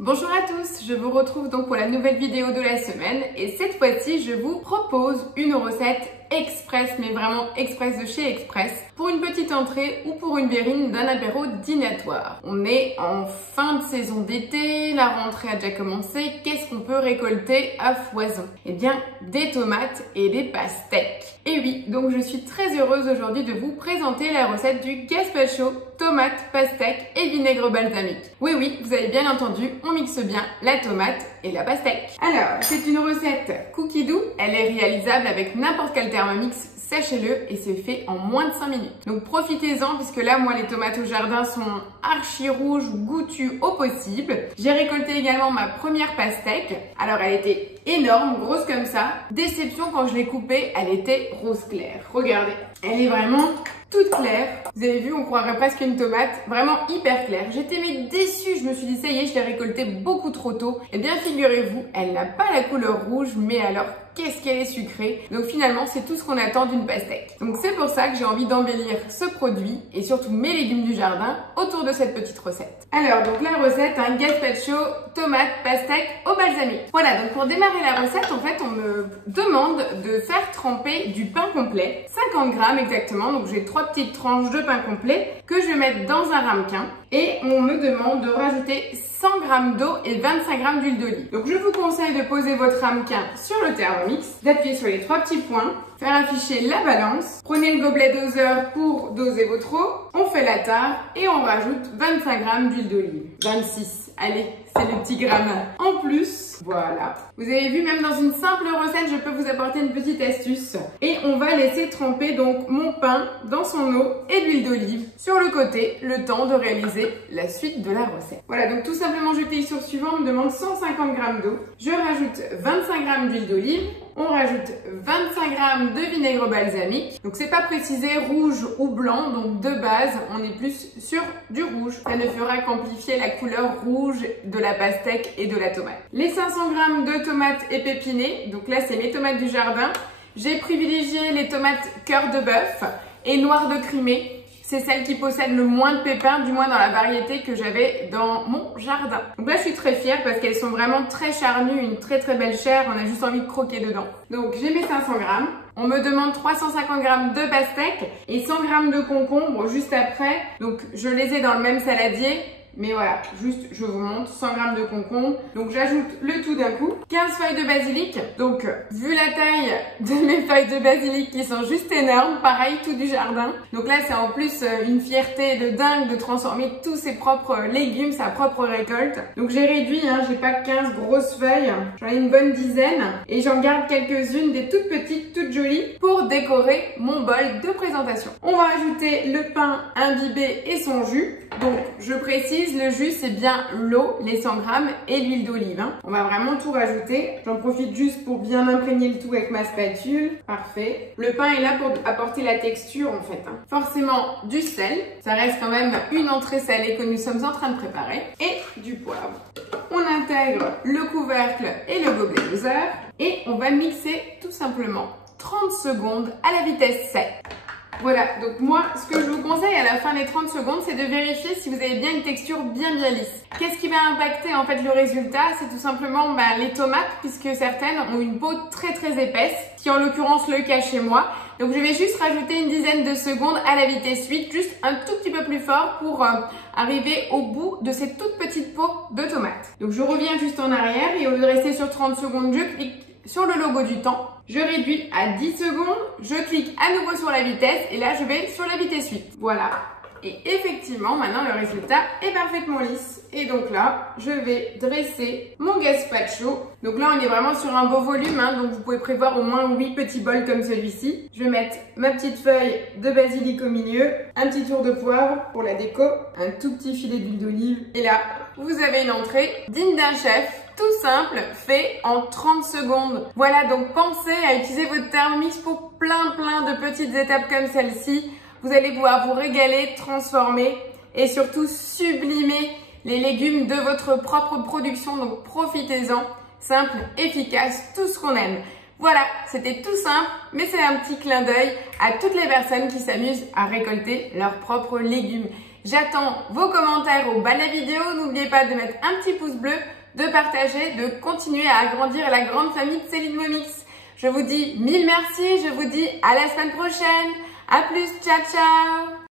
Bonjour à tous, je vous retrouve donc pour la nouvelle vidéo de la semaine et cette fois-ci je vous propose une recette express, mais vraiment express de chez Express, pour une petite entrée ou pour une verrine d'un apéro dînatoire. On est en fin de saison d'été, la rentrée a déjà commencé, qu'est-ce qu'on peut récolter à foison? Eh bien, des tomates et des pastèques. Et oui, donc je suis très heureuse aujourd'hui de vous présenter la recette du gazpacho, tomates, pastèques et vinaigre balsamique. Oui, vous avez bien entendu, on mixe bien la tomate et la pastèque. Alors, c'est une recette cookie doux, elle est réalisable avec n'importe quel Thermomix, sachez-le, et c'est fait en moins de 5 minutes. Donc profitez-en, puisque là, moi, les tomates au jardin sont archi rouges, goûtues au possible. J'ai récolté également ma première pastèque. Alors, elle était énorme, grosse comme ça. Déception, quand je l'ai coupée, elle était rose clair. Regardez, elle est vraiment toute claire. Vous avez vu, on croirait presque une tomate, vraiment hyper claire. J'étais déçue, je me suis dit ça y est, je l'ai récoltée beaucoup trop tôt. Eh bien, figurez-vous, elle n'a pas la couleur rouge, mais alors qu'est-ce qu'elle est sucrée. Donc finalement, c'est tout ce qu'on attend d'une pastèque. Donc c'est pour ça que j'ai envie d'embellir ce produit et surtout mes légumes du jardin autour de cette petite recette. Alors donc la recette, un gazpacho, tomate, pastèque au balsamique. Voilà, donc pour démarrer la recette, en fait, on me demande de faire tremper du pain complet, 50 grammes exactement. Donc j'ai 3 petites tranches de pain complet que je vais mettre dans un ramequin et on me demande de rajouter 100 g d'eau et 25 g d'huile d'olive. Donc je vous conseille de poser votre ramequin sur le Thermomix, d'appuyer sur les 3 petits points, faire afficher la balance, prenez le gobelet doseur pour doser votre eau, on fait la tare et on rajoute 25 g d'huile d'olive. 26, allez, c'est le petit gramme en plus. Voilà. Vous avez vu, même dans une simple recette, je peux vous apporter une petite astuce. Et on va laisser tremper donc mon pain dans son eau et de l'huile d'olive sur le côté, le temps de réaliser la suite de la recette. Voilà, donc tout simplement, je clique sur suivant, on me demande 150 g d'eau. Je rajoute 25 g d'huile d'olive. On rajoute 25 g de vinaigre balsamique. Donc c'est pas précisé rouge ou blanc, donc de base on est plus sur du rouge. Ça ne fera qu'amplifier la couleur rouge de la pastèque et de la tomate. Les 500 g de tomates épepinées, donc là c'est mes tomates du jardin. J'ai privilégié les tomates cœur de bœuf et noir de Crimée. C'est celle qui possède le moins de pépins, du moins dans la variété que j'avais dans mon jardin. Donc là, je suis très fière parce qu'elles sont vraiment très charnues, une très belle chair. On a juste envie de croquer dedans. Donc j'ai mes 500 g. On me demande 350 g de pastèque et 100 g de concombre juste après. Donc je les ai dans le même saladier. Mais voilà, juste je vous montre, 100 g de concombre. Donc j'ajoute le tout d'un coup. 15 feuilles de basilic. Donc vu la taille de mes feuilles de basilic qui sont juste énormes, pareil, tout du jardin. Donc là c'est en plus une fierté de dingue de transformer tous ses propres légumes, sa propre récolte. Donc j'ai réduit, j'ai pas 15 grosses feuilles, j'en ai une bonne dizaine. Et j'en garde quelques-unes, des toutes petites, toutes jolies, pour décorer mon bol de présentation. On va ajouter le pain imbibé et son jus. Donc je précise, le jus c'est bien l'eau, les 100 g et l'huile d'olive. On va vraiment tout rajouter. J'en profite juste pour bien imprégner le tout avec ma spatule. Parfait. Le pain est là pour apporter la texture en fait. Forcément du sel. Ça reste quand même une entrée salée que nous sommes en train de préparer. Et du poivre. On intègre le couvercle et le gobelet doseur. Et on va mixer tout simplement 30 secondes à la vitesse 7. Voilà, donc moi, ce que je vous conseille à la fin des 30 secondes, c'est de vérifier si vous avez bien une texture bien lisse. Qu'est-ce qui va impacter en fait le résultat? C'est tout simplement les tomates, puisque certaines ont une peau très épaisse, qui en l'occurrence le cas chez moi. Donc je vais juste rajouter une dizaine de secondes à la vitesse 8, juste un tout petit peu plus fort pour arriver au bout de ces toutes petites peaux de tomates. Donc je reviens juste en arrière et au lieu de rester sur 30 secondes, je clique sur le logo du temps, je réduis à 10 secondes, je clique à nouveau sur la vitesse et là je vais sur la vitesse 8. Voilà. Et effectivement, maintenant le résultat est parfaitement lisse. Et donc là, je vais dresser mon gazpacho. Donc là, on est vraiment sur un beau volume, donc vous pouvez prévoir au moins 8 petits bols comme celui-ci. Je vais mettre ma petite feuille de basilic au milieu, un petit tour de poivre pour la déco, un tout petit filet d'huile d'olive. Et là, vous avez une entrée digne d'un chef. Tout simple, fait en 30 secondes. Voilà, donc pensez à utiliser votre Thermomix pour plein de petites étapes comme celle-ci. Vous allez pouvoir vous régaler, transformer et surtout sublimer les légumes de votre propre production. Donc profitez-en, simple, efficace, tout ce qu'on aime. Voilà, c'était tout simple, mais c'est un petit clin d'œil à toutes les personnes qui s'amusent à récolter leurs propres légumes. J'attends vos commentaires au bas de la vidéo. N'oubliez pas de mettre un petit pouce bleu, de partager, de continuer à agrandir la grande famille de Céline Momix. Je vous dis mille merci, je vous dis à la semaine prochaine. À plus, ciao ciao!